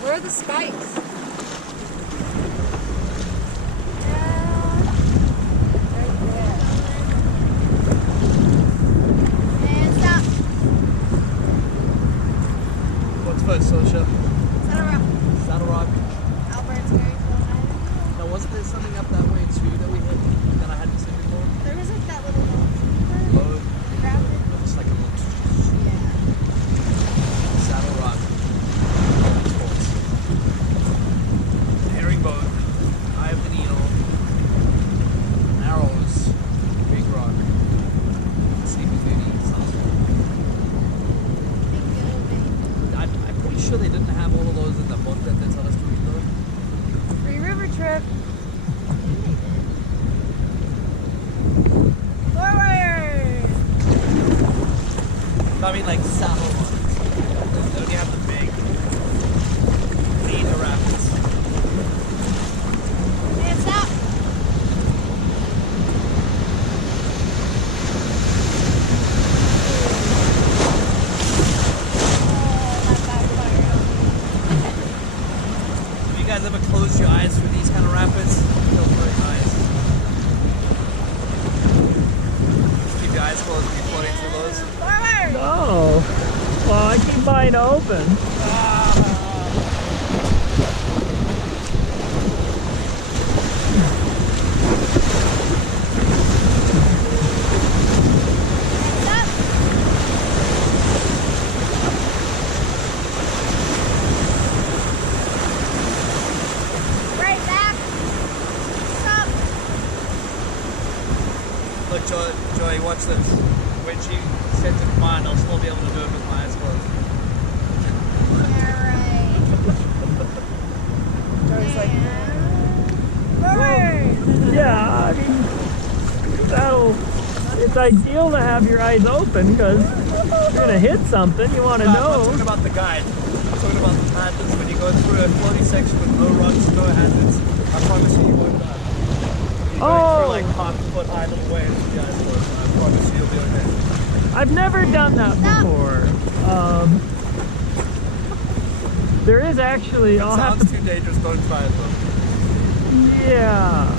Where are the spikes? Social. Saddle Rock. Albert's very cool. Now, wasn't there something up that way too that we hit that I hadn't seen before? There was like that little road. Just like a little. Yeah. Saddle Rock. Herringbone. Eye of the Needle. Arrows. Big Rock. Sleeping Beauty. Souse Hole. I'm pretty sure they didn't have all of those in the book that they tell us to read though. Free river trip. Forward! I mean like saddle ones. They only have the big major rapids. And stop! If you guys ever close your eyes for these kind of rapids, it feels very nice. Keep your eyes closed when you're floating through those. Forward! Oh, well, I keep mine open. Right back. Stop. Look, Joey, watch this. When she sets it in mine, I'll still be able to do it with my eyes closed. Alright. Joey's like, Forward! Yeah, I mean, it's ideal to have your eyes open because you're going to hit something, you want to I'm not know. talking about the guide. I'm talking about the hazards. When you go through a floaty section with no rocks, no hazards, I promise you won't die. You're going through like half-foot high little waves with the eyes closed. I promise you you'll be okay. I've never done that before. There is actually, I'll have to... Sounds too dangerous, don't try it though. Yeah.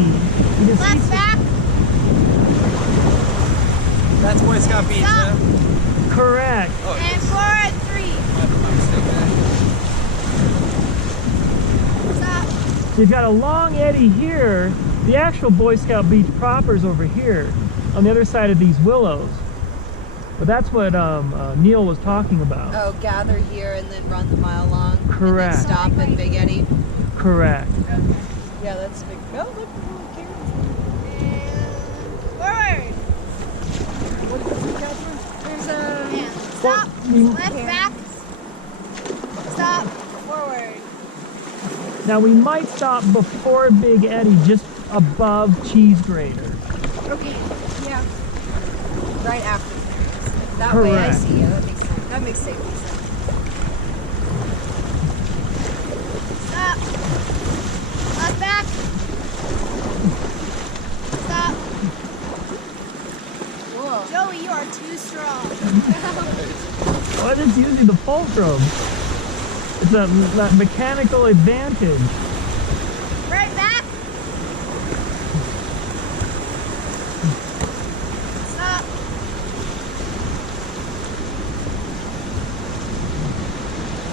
You can Left see. back. That's Boy Scout Beach, Stop. yeah? Correct. Oh, And yes. forward 3. My mistake there. Stop. You've got a long eddy here. The actual Boy Scout Beach proper is over here on the other side of these willows. But that's what Neil was talking about. Oh, gather here and then run the mile long. Correct. And then stop at Big Eddy. Correct. Okay. Yeah, that's big. Oh, look, little carrots. And forward. What is it, Catherine? There's a. And stop. Well, Left back. Stop. Forward. Now we might stop before Big Eddy, just above Cheese Grater. Okay. Yeah. Right after. That way I Correct. see. Yeah, that makes sense. That makes sense. Stop. Left back. Stop. Whoa. Joey, you are too strong. Well, it's using the fulcrum. It's that mechanical advantage. Right back. Stop.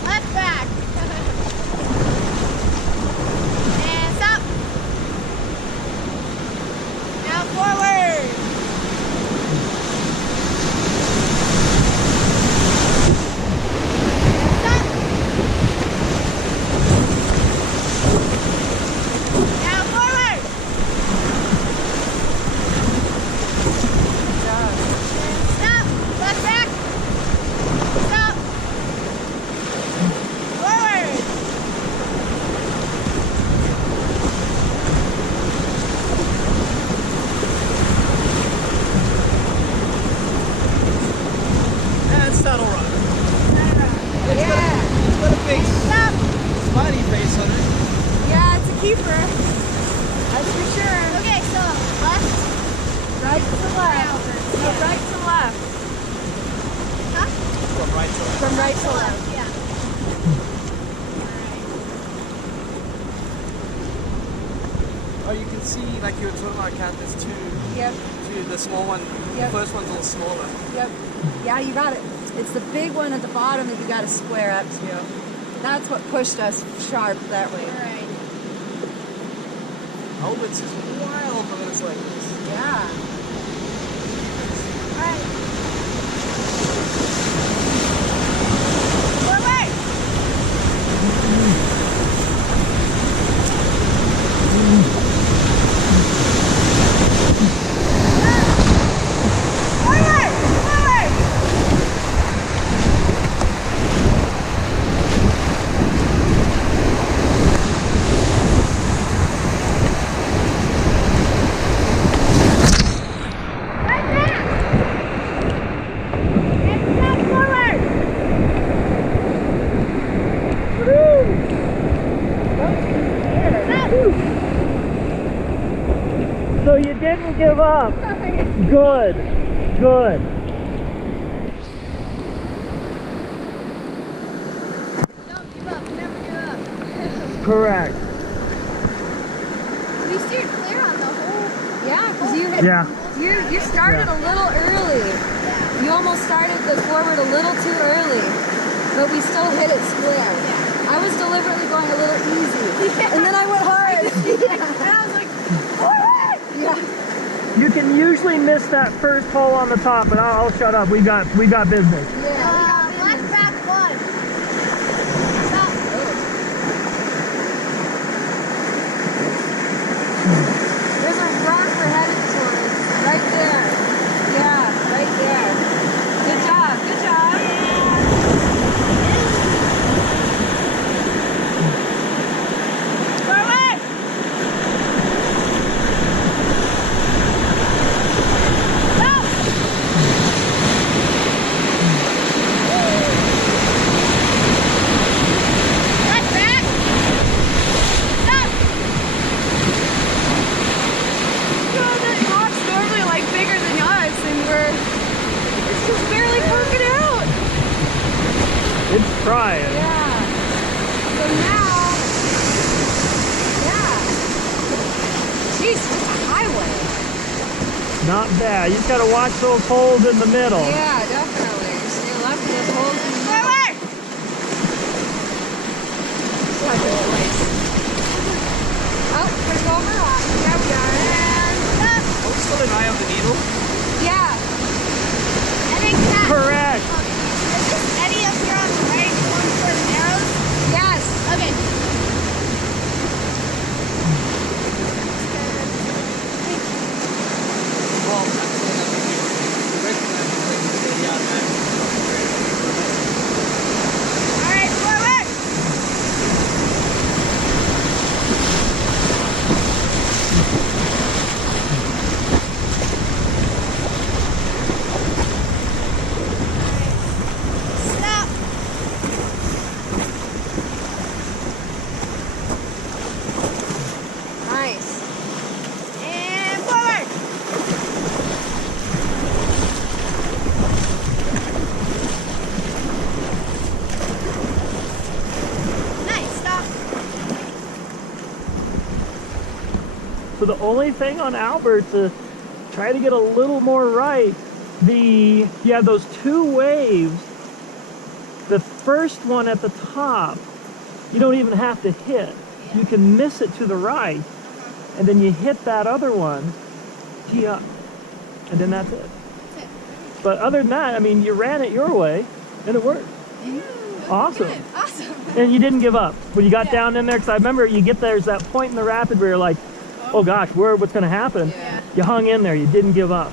Left back. And stop. Now forward. Stop. Now forward. And stop. Left back. Stop. Forward. And saddle run. Yeah. It's got a big Stop. smiley face on it. Yeah, it's a keeper. That's for sure. Okay, so left. Right to left. So right to left. Huh? From right to left. From right to left. Yeah. Oh, you can see, like you were talking about, Kat, there's two, Yep. the small one, Yep. the first one's a little smaller. Yep. Yeah, you got it. It's the big one at the bottom that you got to square up to. That's what pushed us sharp that way. All right. Albits is wild when it's like this. Yeah. All right. Forward. Forward. Forward. Right back. And step forward. Stop. So you didn't give up. Good. Good. Don't give up. Never give up. Correct. We steered clear on the whole. Yeah, because Yeah. you started a little early. Yeah. You almost started the forward a little too early, but we still hit it square. I was deliberately going a little easy, and then I went hard. And I was like, forward. Yeah. You can usually miss that first hole on the top, but I'll shut up. We got business. Yeah. Left back 1. Stop. There's a rock we're headed towards. Right there. Yeah, right there. Good job. Good job. Forward. Stop. Left back. Stop. The rock's normally like bigger than us, and it's just barely poking out. It's trying. Yeah. So now, yeah. She's Not bad. You just gotta watch those holes in the middle. Yeah, definitely. Stay left of those holes in the middle. Forward! Such a place. Oh, we're going over rock. There we are. And Stop! Are we still an eye on the needle? yeah. I think that. Correct. Is this Eddie up here on the right going for the arrows? Yes. Okay. Well, that's the one that we recognize the place to get out of that. Alright, forward! Stop! Nice. And forward! Nice, stop. So the only thing on Albert to try to get a little more right, you have those two waves. The first one at the top, you don't even have to hit. You can miss it to the right, and then you hit that other one, tee up, and then that's it. But other than that, I mean, you ran it your way, and it worked. Awesome. Good. Awesome. And you didn't give up when you got down in there, because I remember you get there's that point in the rapid where you're like, oh gosh, what's going to happen? Yeah. You hung in there. You didn't give up.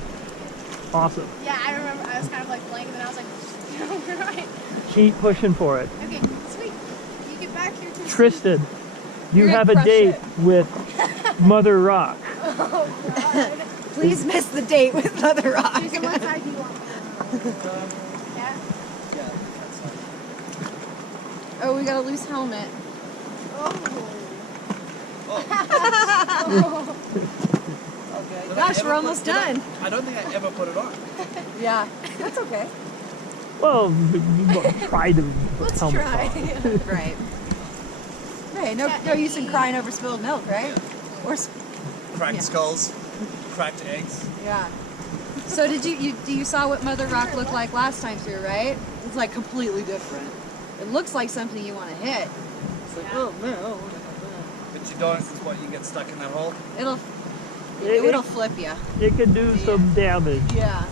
Awesome. Yeah, I remember I was kind of like blank and then I was like, no, we're right. Keep pushing for it. Okay, sweet. You get back here to Tristan, you You're have gonna a crush date it. with Mother Rock. Oh, God. Please miss the date with Mother Rock. Jason, what side do you want? Yeah? Yeah, that's fine. Oh, we got a loose helmet. Oh. Okay. Gosh, we're almost done. I don't think I ever put it on. Yeah, that's okay. Well, try to put Let's helmets try. on. Right. Right. No use in crying over spilled milk, right? Or Cracked Yeah. skulls, cracked eggs. yeah. So did you saw what Mother Rock looked like last time through, right? It's like completely different. It looks like something you want to hit. It's like, oh man, oh, what about that? But you don't, it's what, you get stuck in that hole? It'll flip you. It could do some damage. Yeah.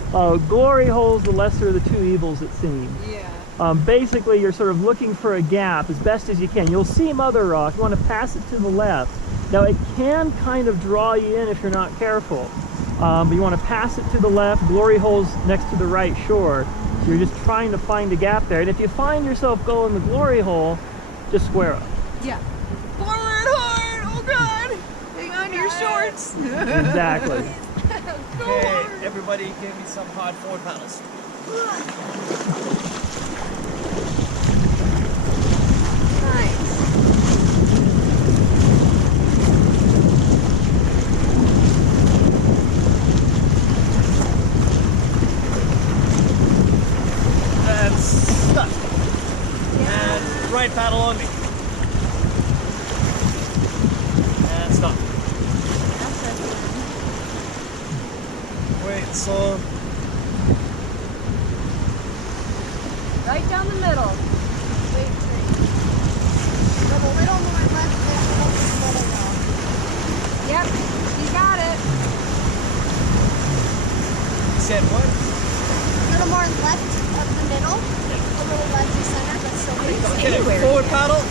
Glory hole's the lesser of the two evils, it seems. Yeah. Basically, you're sort of looking for a gap as best as you can. You'll see Mother Rock. You want to pass it to the left. Now, it can kind of draw you in if you're not careful. But you want to pass it to the left. Glory hole's next to the right shore. So you're just trying to find a gap there. And if you find yourself going the glory hole, just square up. Yeah. Forward hard! Oh God! Hang on to your shorts. Exactly. Okay, everybody give me some hard forward paddles. Nice. And stuck. And right paddle on me. And stop. Wait, so Right down the middle. Wait, wait. Go a little more left than a little more. Yep. You got it. said what? A little more left of the middle. A little left to center, but still pretty Okay, Anywhere. forward paddle.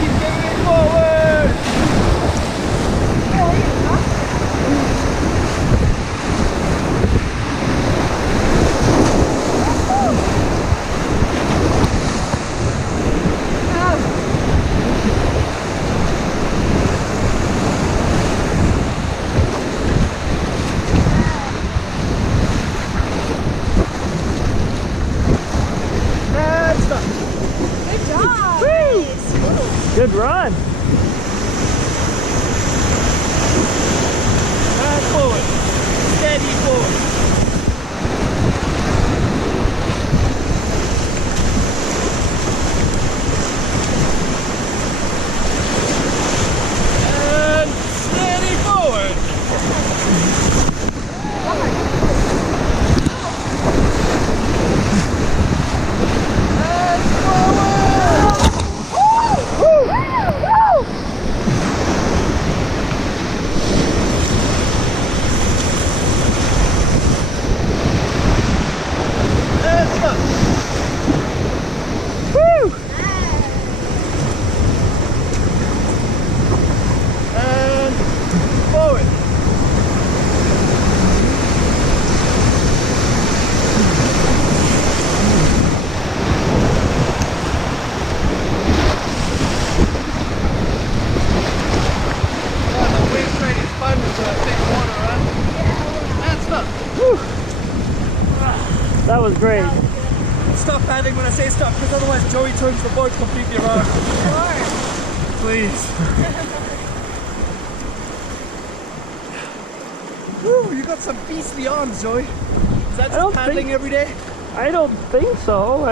Keep giving it forward. run. And forward. Steady forward. And steady forward. And forward. And stop. Woo! And forward. Oh, the wave train is fun with the big water, huh? And stop. That was great. Stop paddling when I say stop, because otherwise Joey turns the boat completely around. Sure. Please. Woo, you got some beastly arms, Joey. Is that don't just paddling think- every day? I don't think so.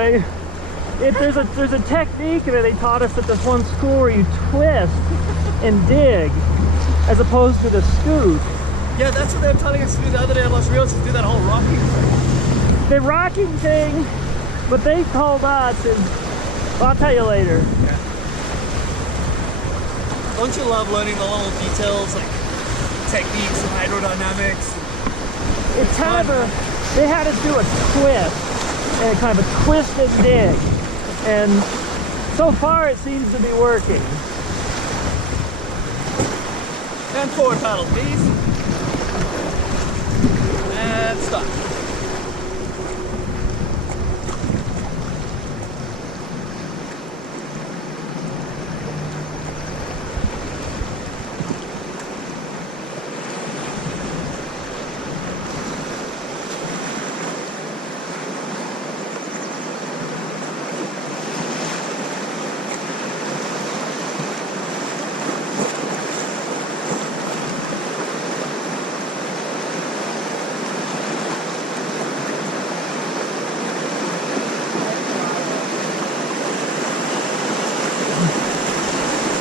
There's a technique that they taught us at this one school where you twist and dig as opposed to the scoot. Yeah, that's what they were telling us to do the other day in Los Rios, is do that whole rocking thing. The rocking thing, what they told us is, I'll tell you later. Yeah. Don't you love learning the little details, like techniques and hydrodynamics? It's kind of a, they had us do a twist, and kind of a twist and dig. And so far it seems to be working. And forward paddle, please. And stop.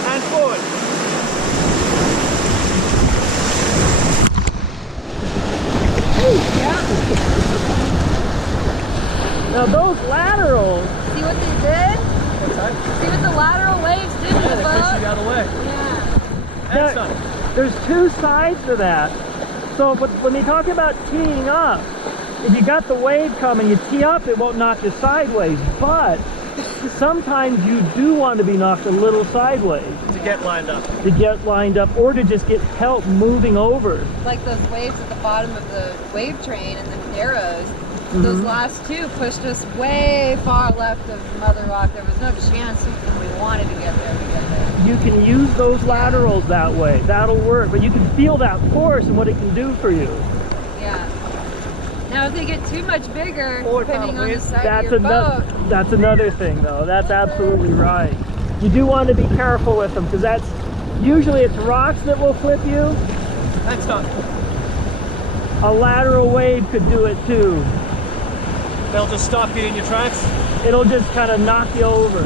And forward. Now those laterals, See what they did? What's that? See what the lateral waves did to Yeah, the they push you boat? the other way. Yeah. And That- stop. there's two sides to that. So but when they talk about teeing up, if you got the wave coming, you tee up, it won't knock you sideways. But sometimes you do want to be knocked a little sideways To get lined up. to get lined up or to just get help moving over. Like those waves at the bottom of the wave train and the narrows. Those last two pushed us way far left of Mother Rock. There was no chance when we wanted to get there to get there. You can use those laterals that way. That'll work. But you can feel that force and what it can do for you. Yeah. Now if they get too much bigger, Forward depending paddle, on the please. side That's of your another. boat, That's another thing, though. That's absolutely right. You do want to be careful with them because that's usually it's rocks that will flip you. And stop. A lateral wave could do it too. They'll just stop you in your tracks. It'll just kind of knock you over.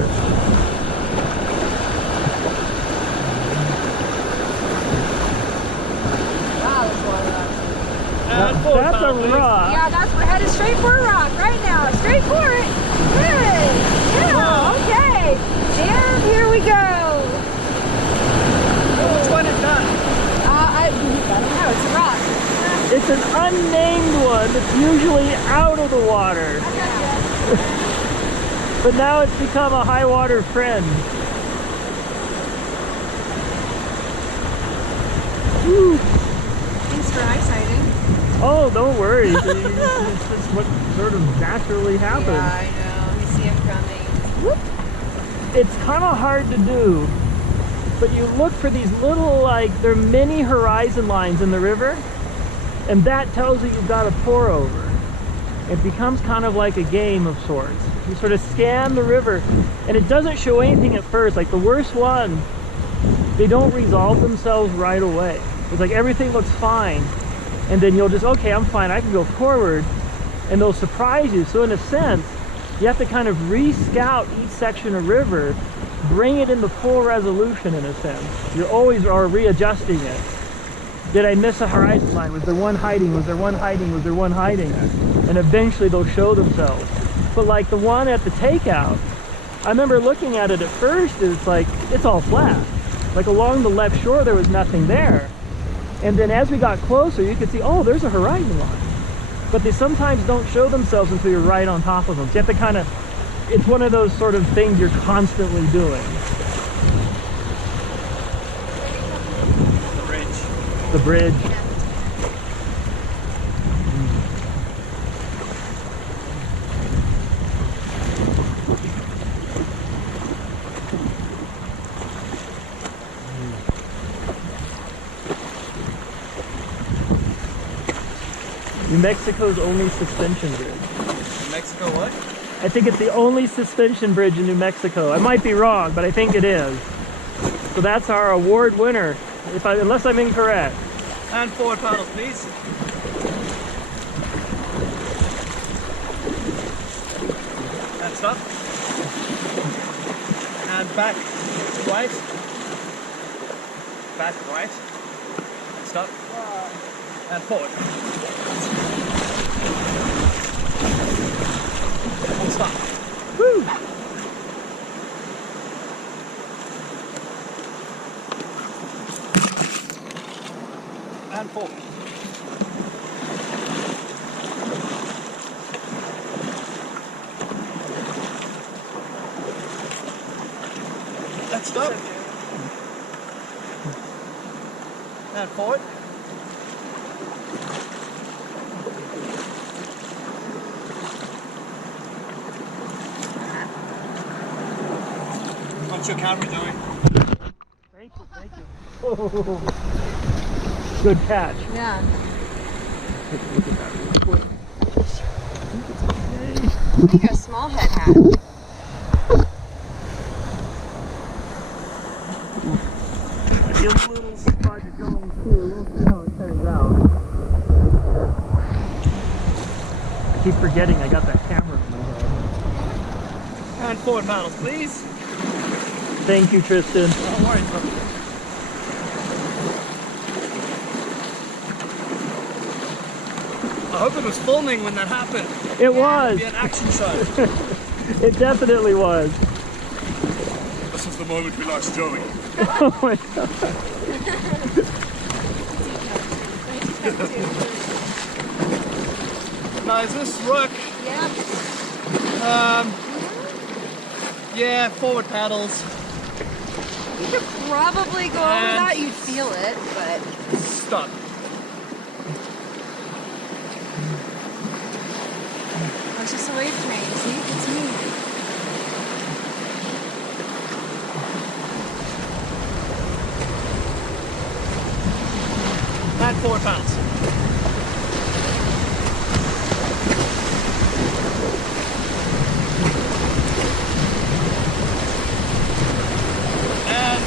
wow, that's a lot of rocks. And forward That's paddle, a please. rock. Yeah, we're headed straight for a rock right now. Straight for it. Good. Yeah, okay. And here we go. Which one is that? I don't know, it's a rock. It's an unnamed one that's usually out of the water. But now it's become a high water friend. Woo. Thanks for eye-sighting. Oh, don't worry. It's just what sort of naturally happens. Yeah, I know. You see him coming. It's kind of hard to do, but you look for these little, like, they're mini horizon lines in the river, and that tells you you've got a pour over. It becomes kind of like a game of sorts. You sort of scan the river, and it doesn't show anything at first. Like the worst one, they don't resolve themselves right away. It's like everything looks fine, and then you'll just, okay, I'm fine, I can go forward, and they'll surprise you. So in a sense, you have to kind of re-scout each section of river, bring it into full resolution in a sense. You always are readjusting it. Did I miss a horizon line? Was there one hiding? Was there one hiding? Was there one hiding? And eventually they'll show themselves. But like the one at the takeout, I remember looking at it at first, it's like, it's all flat. Like along the left shore, there was nothing there. And then as we got closer, you could see, oh, there's a horizon line. But they sometimes don't show themselves until you're right on top of them. So you have to kind of, it's one of those sort of things you're constantly doing. The bridge. New Mexico's only suspension bridge. New Mexico what? I think it's the only suspension bridge in New Mexico. I might be wrong, but I think it is. So that's our award winner, unless I'm incorrect. And forward paddles, please. And stop. And back right. Back right. And stop. And forward. And stop. Woo! And forward. And stop. And forward. What's your camera doing? Thank you, thank you. Oh. Good catch. Yeah. I think a small head hat. Maybe a little spot going through. We'll see how it turns out. I keep forgetting I got that camera in my head. And forward paddles, please. Thank you, Tristan. Don't worry, brother. I hope it was filming when that happened. It was. It'd be an action shot. It definitely was. This is the moment we lost Joey. Oh my god. Now is this rook? Yep. Yeah, forward paddles. You could probably go over And that. You'd feel it, but stop. it's just a wave train. See, it's me. And forward paddles. And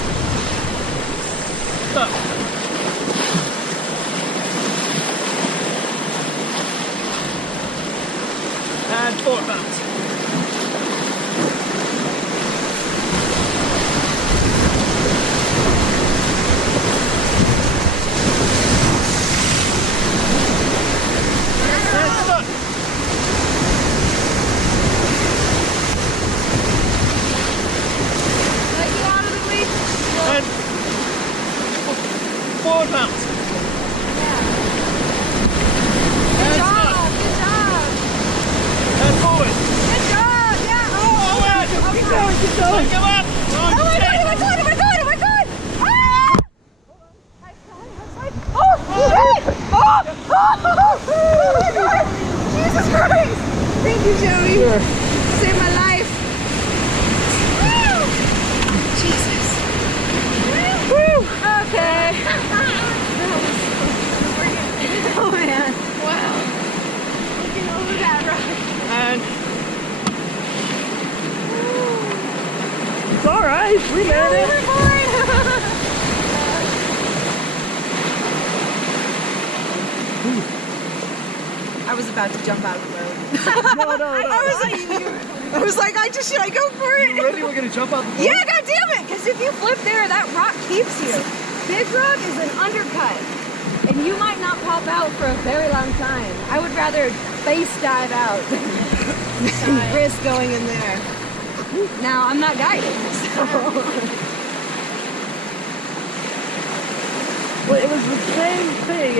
stop. And forward paddles. And stop. Let you out of the way. And forward paddles. Good And job. stop. Good job. And forward. Good job. Yeah. Forward. Keep going, keep going. Come on. Oh my god, oh my god, oh my god, oh my god! Ah! Oh, shit! Oh, oh my god! Jesus Christ! Thank you, Joey. Sure. Saved my life. Woo! Jesus. Woo! Okay. Oh man. Wow. Looking over that And It's all right. We made it. I was about to jump out of the boat. No. I was like, should I go for it? you really were gonna jump out the boat? Yeah, God damn it! Because if you flip there, that rock keeps you. Big rock is an undercut, and you might not pop out for a very long time. I would rather face dive out than risk going in there. Now, I'm not guided, so... Well, it was the same thing,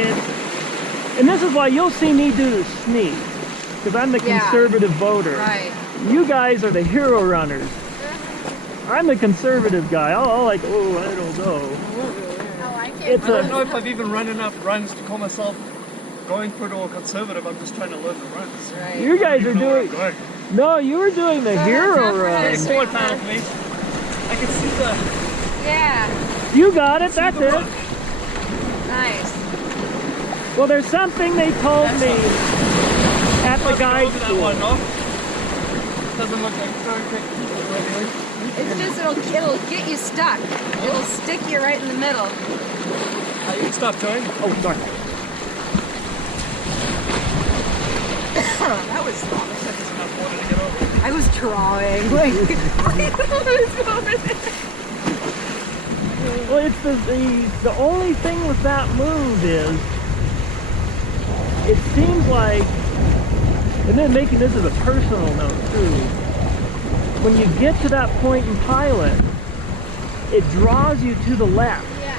and this is why you'll see me do the sneak, because I'm the conservative voter. Right. You guys are the hero runners. I'm the conservative guy. I'll like, oh, I don't know. Oh, I can't. It's I don't know if I've even run enough runs to call myself going for it or conservative. I'm just trying to learn the runs. Right. You guys are I don't know where doing. I'm going. No, you were doing the hero time for run. Hey, us. forward paddle, please. I can see the. Yeah. You got it. That's the it. rock. Nice. Well, there's something they told me at the Probably go guide over that school. one, no? Doesn't look like perfect. It's just, it'll get you stuck. It'll stick you right in the middle. You can stop towing. Oh, sorry. That was long. That's enough water to get over. I was drawing. Like, Well, it's the only thing with that move is it seems like, and then making this as a personal note too, when you get to that point in pilot, it draws you to the left. yeah.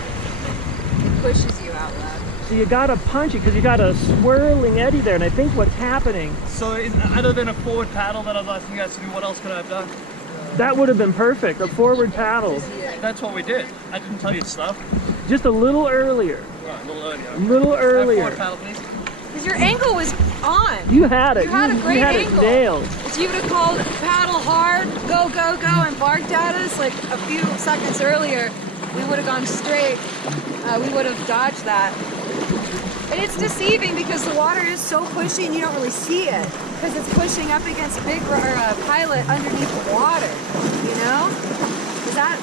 It pushes you out left. So you gotta punch it because you got a swirling eddy there, and I think what's happening, So, other than a forward paddle that I was asking you guys to do, what else could I have done? that would have been perfect, a forward paddle, That's what we did. I didn't tell you stuff. just a little earlier. Right, a little earlier. A little Forward earlier. paddle, please. Because your angle was on. You had it. You had a great had angle. it nailed. If you would have called paddle hard, go, go, go, and barked at us like a few seconds earlier, we would have gone straight. We would have dodged that. And it's deceiving because the water is so pushy and you don't really see it. Because it's pushing up against pilot underneath the water. You know? Is that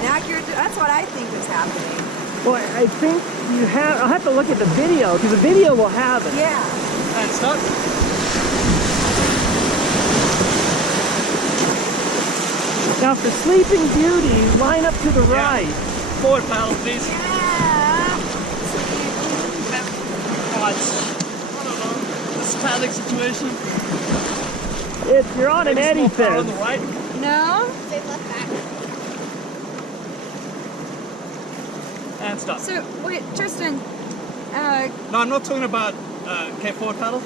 an accurate? That's what I think is happening. Well, I think you have. I'll have to look at the video because the video will have it. Yeah. And stop. Now, for Sleeping Beauty, line up to the right. Forward paddle, please. Yeah. Oh, it's, I don't know, this paddling situation. You're on an Maybe eddy small paddle on the fence. right. No? They left back. And stop. So, wait, Tristan, No, I'm not talking about, okay, forward paddle.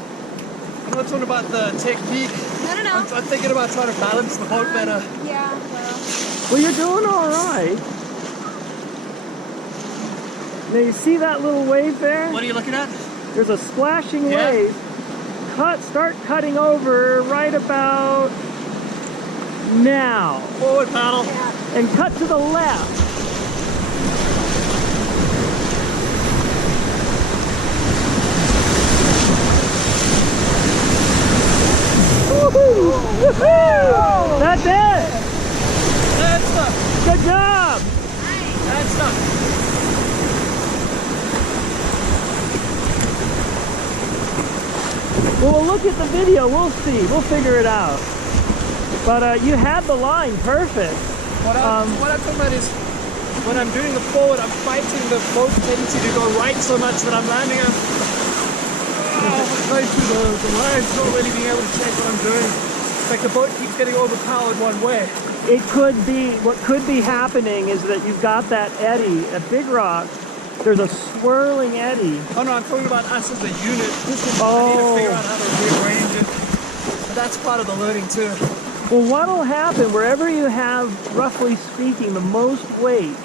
I'm not talking about the technique. no. I'm thinking about trying to balance the boat better. Yeah, well. Well, you're doing all right. Now, you see that little wave there? What are you looking at? There's a splashing Yeah. wave. Start cutting over right about now. Forward paddle. And cut to the left. Woohoo! Woohoo! That's it! And stop. Good job! And stop. Well, we'll look at the video. We'll see. We'll figure it out. But you had the line perfect. What I'm talking about is when I'm doing the forward, I'm fighting the boat's tendency to go right so much that I'm landing up close to the lines, not really being able to check what I'm doing. It's like the boat keeps getting overpowered one way. It could be, what could be happening is that you've got that eddy at Big Rock. There's a swirling eddy. Oh no, I'm talking about us as a unit. I Oh. need to figure out how to rearrange it. But that's part of the learning too. Well, what'll happen, wherever you have, roughly speaking, the most weight,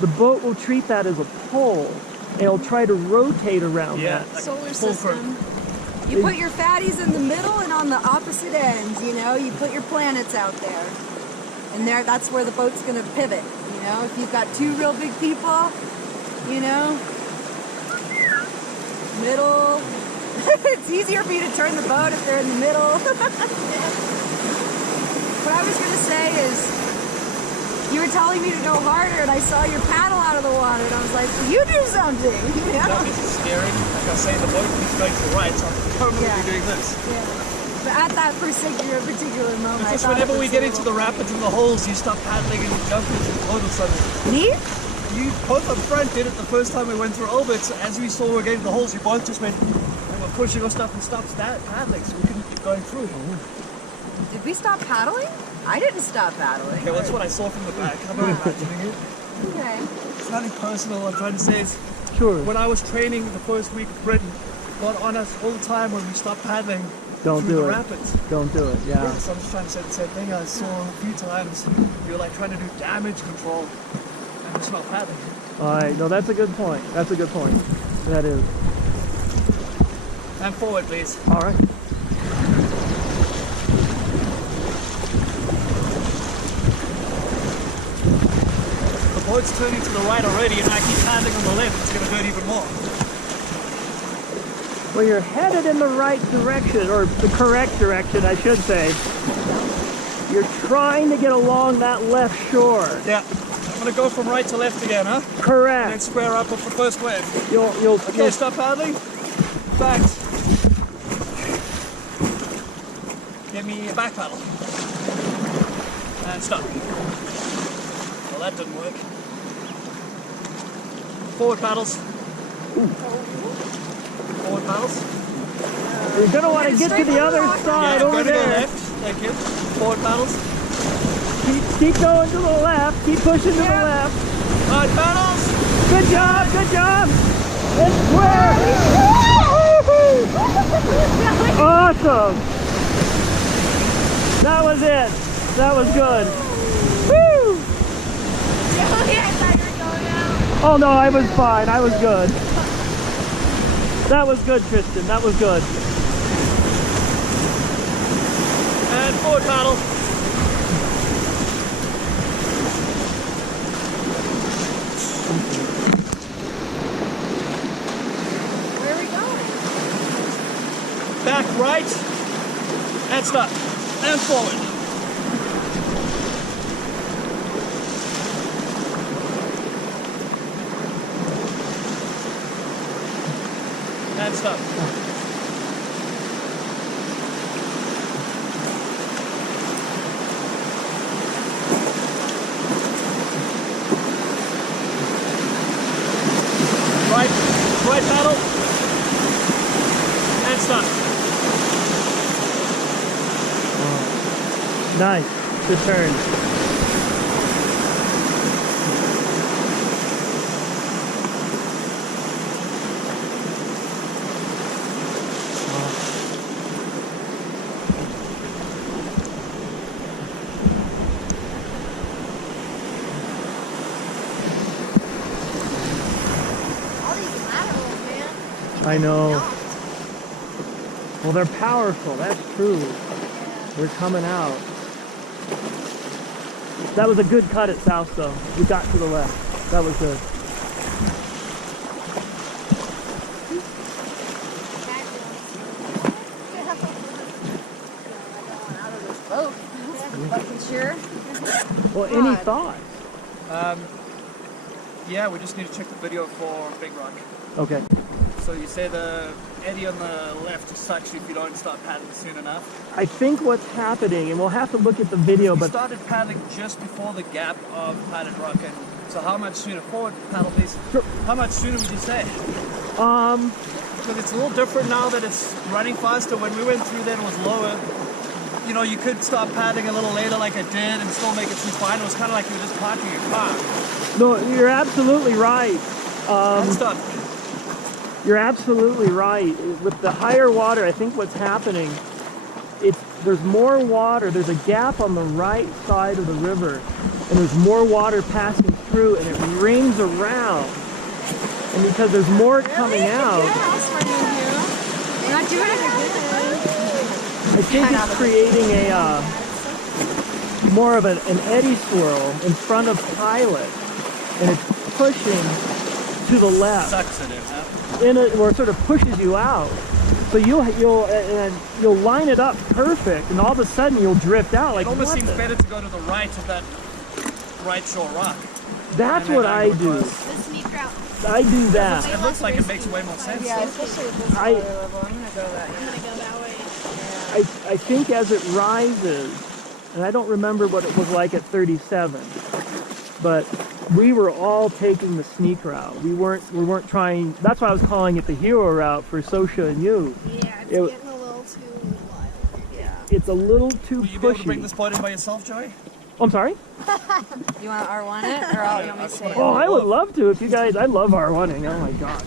the boat will treat that as a pole, and it'll try to rotate around that. like Solar full system. You put your fatties in the middle and on the opposite ends, you know, you put your planets out there. And that's where the boat's gonna pivot, you know, if you've got two real big people, you know, middle, It's easier for you to turn the boat if they're in the middle. What I was going to say is, you were telling me to go harder, and I saw your paddle out of the water, and I was like, you do something. That is scary. Like I say, the boat is going to the right, so I'm permanently doing this. Yeah. But at that particular moment, It's just whenever we get into the rapids and the holes, you stop paddling and you jump into the boat or something. Me? You both up front did it the first time we went through Albert. So as we saw we were getting to the holes, you both just went, and we're pushing our stuff and stopped paddling, so we couldn't keep going through. Did we stop paddling? I didn't stop paddling. Okay, well, that's what I saw from the back. I'm not imagining it. Okay. It's nothing personal. I'm trying to say is, Sure. when I was training the first week of Britain, got on us all the time when we stopped paddling. Don't through do the it. rapids. Don't do it. Yeah. Yeah, so I'm just trying to say the same thing. I saw a few times you were like trying to do damage control and just not paddling. All right. No, that's a good point. That's a good point. That is. And forward, please. All right. The boat's turning to the right already, and I keep paddling on the left. It's going to hurt even more. Well, you're headed in the right direction, or the correct direction, I should say. You're trying to get along that left shore. Yeah. I'm going to go from right to left again, huh? And then Correct. square up with the first wave. You'll Okay, stop paddling. Back. Give me a back paddle. And stop. Well, that didn't work. Forward paddles. Forward paddles. You're gonna want to get to the other side over go to the there. left. Thank you. Forward paddles. Keep going to the left. Keep pushing to the left. Right paddles. Good job. Good job. It's square. Awesome. That was it. That was good. Woo! Oh no, I was fine. I was good. That was good, Tristan. That was good. And forward paddle. Where are we going? Back right. And stop. And forward. And stop. Right paddle. And stop. Nice. Good turn. All these laterals, man. I know. Well, they're powerful. That's true. They're coming out. That was a good cut at South, though. You got to the left. That was good. Fucking sure. Well, any thoughts? Yeah, we just need to check the video for Big Rock. Okay. So you say the eddy on the left sucks if you don't start paddling soon enough. I think what's happening, and we'll have to look at the video, We but started paddling just before the gap of Padded Rock, and so how much sooner? Forward paddle, please. Sure. How much sooner would you say? Because it's a little different now that it's running faster. When we went through that, it was lower. You know, you could start paddling a little later like I did and still make it through fine. It was kind of like you were just parking your car. no, you're absolutely right. And stop. You're absolutely right. With the higher water, I think what's happening, there's more water. There's a gap on the right side of the river, and there's more water passing through, and it rings around. And because there's more coming out, We're not doing it again. I think it's creating a more of an eddy swirl in front of Pilot, and it's pushing to the left. Sucks it in, huh? Or sort of pushes you out. So you'll line it up perfect, and all of a sudden you'll drift out. Like, It almost what seems the- better to go to the right of that right shore rock. That's And what then I go do. across. The sneak route. I do that. It looks like it makes way more sense. Yeah, especially at this I- water level. I'm gonna go that. I'm gonna go that way. I think as it rises, and I don't remember what it was like at 37, but we were all taking the sneak route. We weren't trying. That's why I was calling it the hero route for Sosha and you. Yeah, it's It- getting a little too wild. Yeah. It's a little too Will you be able to bring pushy. this boat in by yourself, Joey? Oh, I'm sorry. You want to R1 it, or you want me to say it? Oh, I would love to if you guys. I love R1ing. Oh my gosh,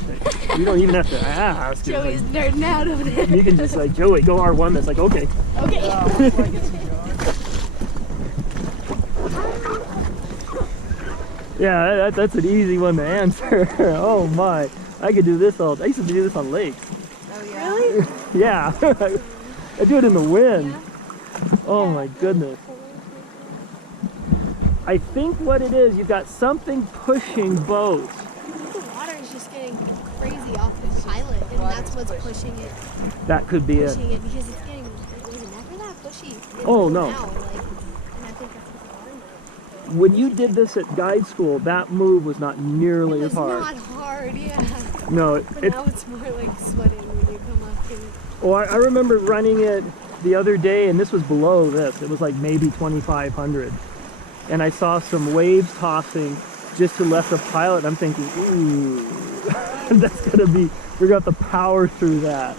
you don't even have to ask. Joey's nerding out over there. You can just like, Joey, go R1 this. Like, okay. Okay. Yeah, that's an easy one to answer. Oh my, I could do this all. I used to do this on lakes. Oh yeah. Really? Yeah, I do it in the wind. Oh my goodness. I think what it is, you've got something pushing both. I think the water is just getting crazy off the pilot, and that's what's pushing it. That could be it. Pushing it because it's getting. It was never that pushy. Oh, no. Now, like, and I think that's what the water knows. When you did this at guide school, that move was not nearly It as was hard. not hard, yeah. No, But it. now it's more like sweating when you come up to it. Oh, I remember running it the other day, and this was below this. It was like maybe 2,500. And I saw some waves tossing just to left of pilot. I'm thinking, ooh, that's gonna be, we're gonna have to power through that.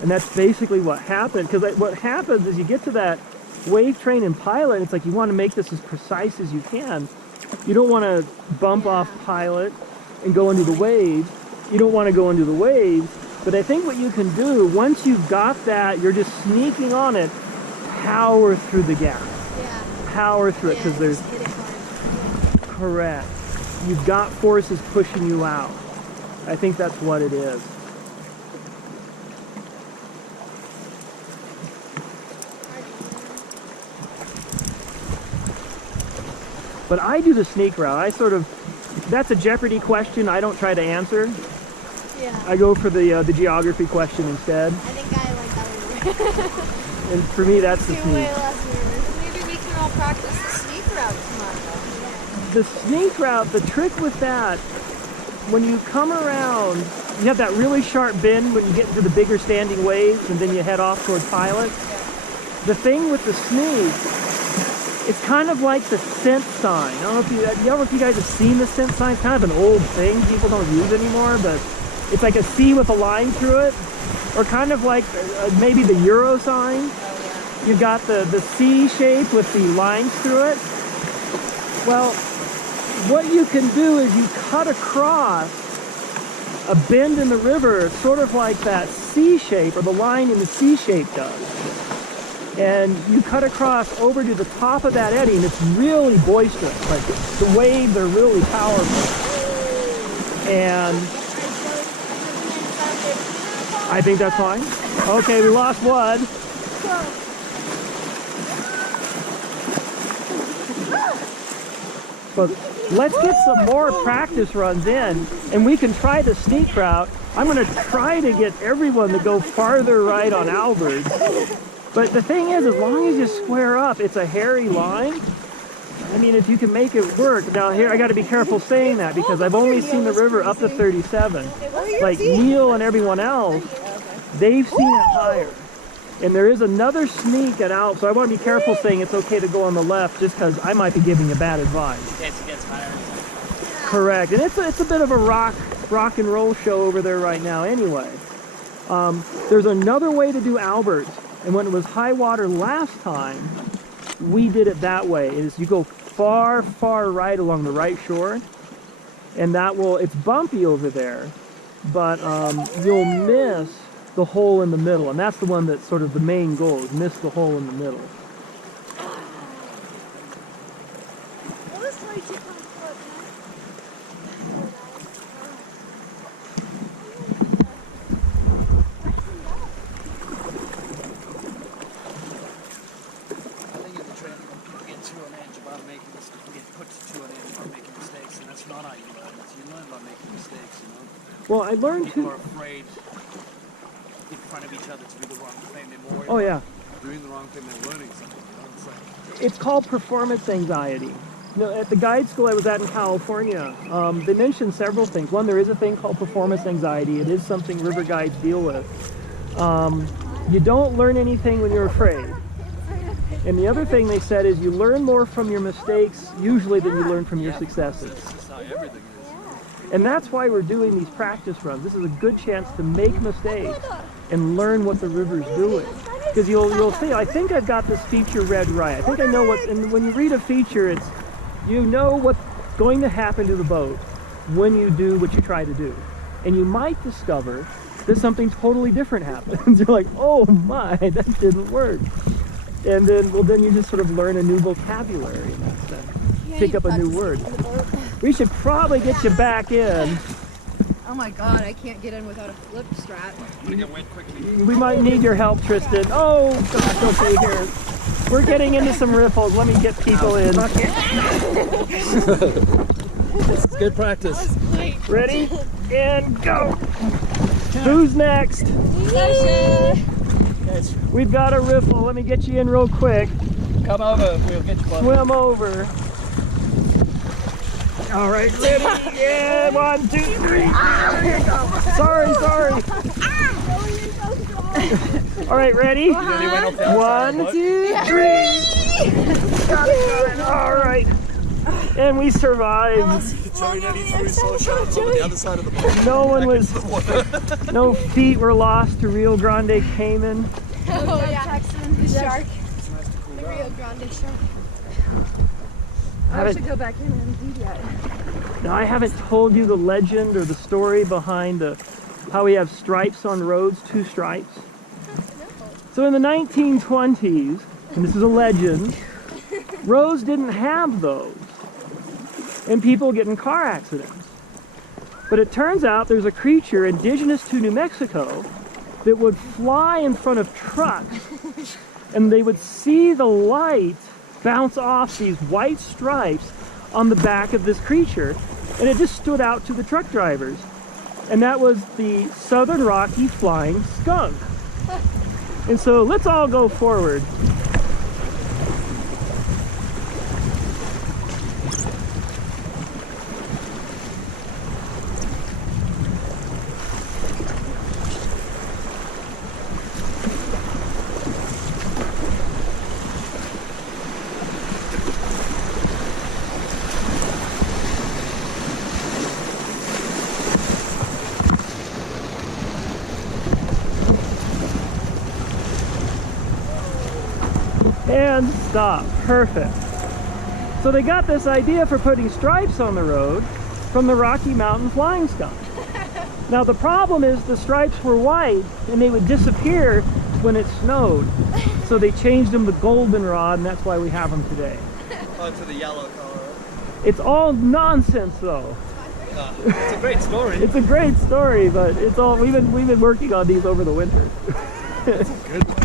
And that's basically what happened. Because what happens is you get to that wave train in pilot, it's like you want to make this as precise as you can. You don't want to bump off pilot and go into the waves. You don't want to go into the waves. But I think what you can do, once you've got that, you're just sneaking on it, power through the gap. Yeah. Power through it, because Yeah, there's, just hit it hard. correct. You've got forces pushing you out. I think that's what it is. But I do the sneak route. I sort of, that's a Jeopardy question I don't try to answer. Yeah. I go for the geography question instead. I think I like that one. And for me, that's the Too sneak. way less nervous. Maybe we can all practice the sneak route tomorrow. The sneak route, the trick with that, when you come around, you have that really sharp bend when you get into the bigger standing waves, and then you head off toward pilot. The thing with the sneak, it's kind of like the scent sign. I don't know if you guys have seen the scent sign. It's kind of an old thing people don't use anymore, but it's like a C with a line through it, or kind of like maybe the Euro sign. You've got the C shape with the lines through it. Well, what you can do is you cut across a bend in the river, sort of like that C shape, or the line in the C shape does. And you cut across over to the top of that eddy, and it's really boisterous. Like, the waves are really powerful. And I think that's fine. Okay, we lost one. But let's get some more practice runs in, and we can try the sneak route. I'm going to try to get everyone to go farther right on Albert. But the thing is, as long as you square up, it's a hairy line. I mean, if you can make it work. Now here, I got to be careful saying that, because I've only seen the river up to 37. Like Neil and everyone else, they've seen it higher. And there is another sneak at Alp, so I want to be careful saying it's okay to go on the left, just because I might be giving you bad advice. In case it gets higher. Correct, and it's a bit of a rock and roll show over there right now anyway. There's another way to do Alberts, and when it was high water last time, we did it that way. Is you go far, far right along the right shore, and that will, it's bumpy over there, but you'll miss the hole in the middle, and that's the one that's sort of the main goal, is miss the hole in the middle. I think in the training, people get too on edge about making mistakes. People get put too on edge about making mistakes, and that's not how you learn. You learn by making mistakes, you know? Well, I learned People to, are afraid. If front of each other to do the wrong thing. They're more Oh yeah. doing the wrong thing than learning something. You know? It's like, It's called performance anxiety. You know, at the guide school I was at in California, they mentioned several things. One, there is a thing called performance anxiety. It is something river guides deal with. You don't learn anything when you're afraid. And the other thing they said is you learn more from your mistakes usually than you learn from your successes. this is how everything is. And that's why we're doing these practice runs. This is a good chance to make mistakes and learn what the river's doing. Because you'll see, I think I've got this feature read right. I think I know what's, and when you read a feature, it's, you know what's going to happen to the boat when you do what you try to do. And you might discover that something totally different happens. You're like, oh my, that didn't work. And then, well, then you just sort of learn a new vocabulary in that sense. Pick up a new word. We should probably get you back in. Oh my god, I can't get in without a flip strap. I'm gonna get wet quickly. We might need your help, Tristan. Oh, gosh, okay, here. We're getting into some riffles. Let me get people in. This is good practice. Ready? And go! Who's next? We've got a riffle. Let me get you in real quick. Come over, we'll get you both. Swim over. All right, ready? Yeah, 1, 2, 3. Here you go. Sorry. All right, ready? 1, 2, 3. Got it. All right. And we survived. Joey needs to resource shelter on the other side of the boat. No one was, no feet were lost to Rio Grande Cayman. Oh yeah, Texan, the shark, It's nice to cool the down. Rio Grande shark. I should go back in and do that. Now I haven't told you the legend or the story behind how we have stripes on roads, 2 stripes. So in the 1920s, and this is a legend, roads didn't have those. And people get in car accidents. But it turns out there's a creature indigenous to New Mexico that would fly in front of trucks and they would see the light bounce off these white stripes on the back of this creature, and it just stood out to the truck drivers. And that was the Southern Rocky Flying Skunk. And so let's all go forward. And stop. Perfect. So they got this idea for putting stripes on the road from the Rocky Mountain Flying Skunk. Now the problem is the stripes were white and they would disappear when it snowed. So they changed them to goldenrod, and that's why we have them today. Oh, to the yellow color. It's all nonsense though. It's a great story. It's a great story, but it's all we've been working on these over the winter. Good one.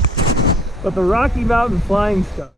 But the Rocky Mountain Flying Skunk.